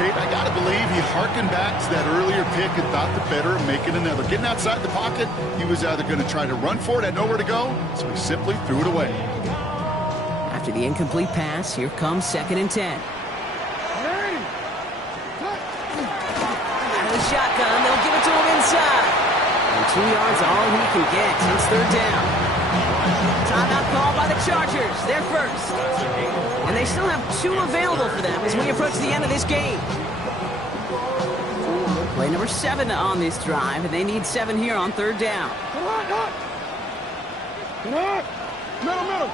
Kate, I got to believe he harkened back to that earlier pick and thought the better of making another. Getting outside the pocket, he was either going to try to run for it, had nowhere to go, so he simply threw it away. After the incomplete pass, here comes 2nd and 10. Out of the shotgun, they'll give it to him inside. And 2 yards all he can get. It's 3rd down. Timeout called by the Chargers. They're first. And they still have 2 available for them as we approach the end of this game. Play number 7 on this drive, and they need 7 here on 3rd down. Come on. Middle.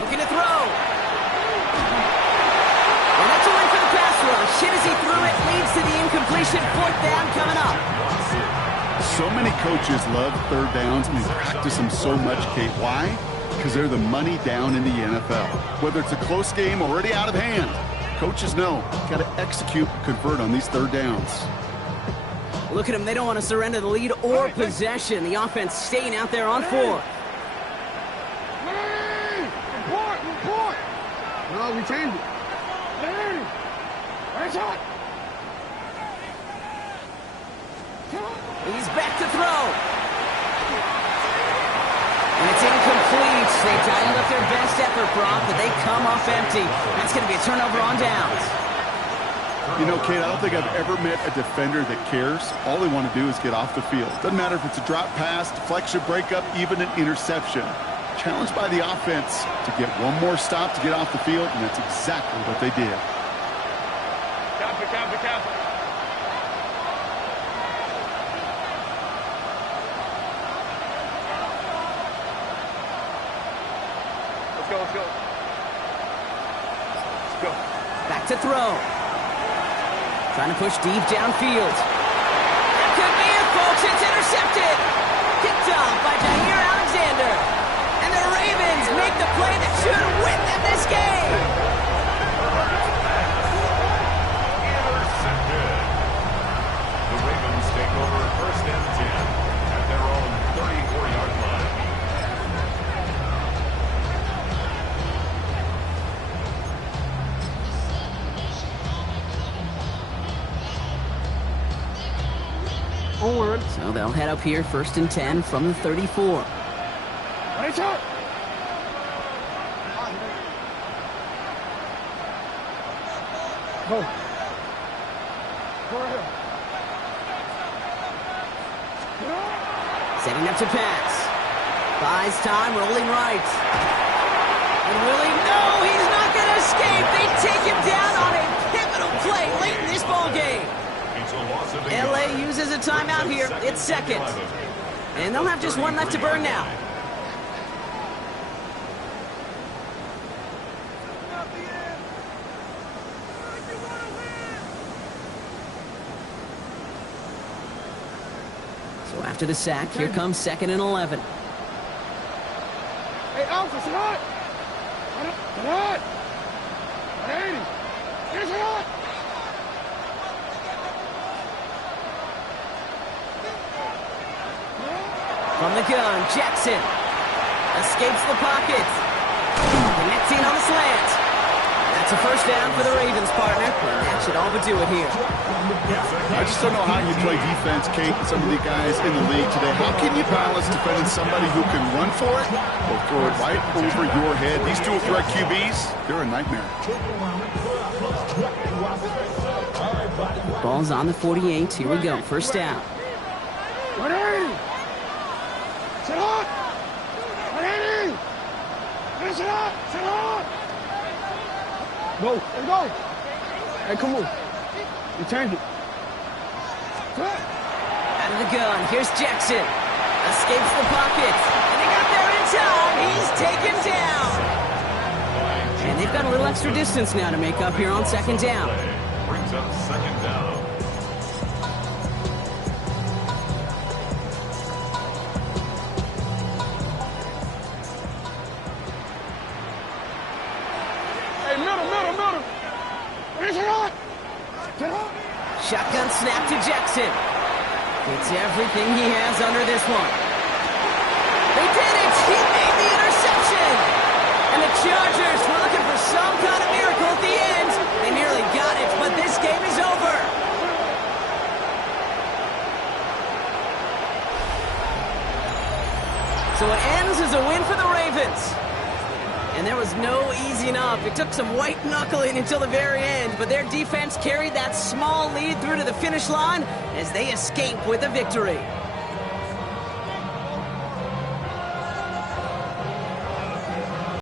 Looking to throw. And that's a win for the pass rush. Hit as he threw it, leads to the incompletion. 4th down coming up. So many coaches love 3rd downs and they practice them so much, Kate. Why? Because they're the money down in the NFL. Whether it's a close game already out of hand, coaches know got to execute, convert on these 3rd downs. Look at them. They don't want to surrender the lead or possession. The offense staying out there on 4. Report! No, we changed it. He's back to throw. And it's incomplete. They dialed up their best effort, Brock, but they come off empty. That's going to be a turnover on downs. You know, Kate, I don't think I've ever met a defender that cares. All they want to do is get off the field. Doesn't matter if it's a drop pass, deflection, breakup, even an interception. Challenged by the offense to get one more stop to get off the field, and that's exactly what they did. Cap. Let's go. Back to throw. Trying to push deep downfield. That could be it, folks. It's intercepted. Picked off by Jair Alexander. And the Ravens make the play that should win them this game. Intercepted. The Ravens take over 1st and 10 at their own 34-yard line. So they'll head up here 1st and 10 from the 34. Watch out! Go. Go ahead. Setting up to pass. Buys time, rolling right. And Willie, no, he's not going to escape. They take him down on a pivotal play late in this ball game. LA uses a timeout here. It's 2nd. And they'll have just one left to burn now. So after the sack, here comes 2nd and 11. Hey, Alpha, sit hot! Sit hot! 180! Here's it hot! From the gun, Jackson escapes the pocket. Connecting on the slant. That's a 1st down for the Ravens, partner. And that should all but do it here. I just don't know how you play defense, Kate, with some of the guys in the league today. How can you balance defending somebody who can run for it or throw it right over your head? These dual threat QBs, they're a nightmare. Ball's on the 48. Here we go. 1st down. 180! Sit hot! 180! Sit hot! Sit hot! Go! Let's go! Hey, come on. You change it. Out of the gun. Here's Jackson. Escapes the pocket. And they got there in time. He's taken down. And they've got a little extra distance now to make up here on 2nd down. Brings up 2nd down. Middle. Here's it hot! Shotgun snap to Jackson. It's everything he has under this one. They did it! He made the interception! And the Chargers were looking for some kind of miracle at the end. They nearly got it, but this game is over. So it ends as a win for the Ravens. And there was no easing up. It took some white knuckling until the very end, but their defense carried that small lead through to the finish line as they escape with a victory.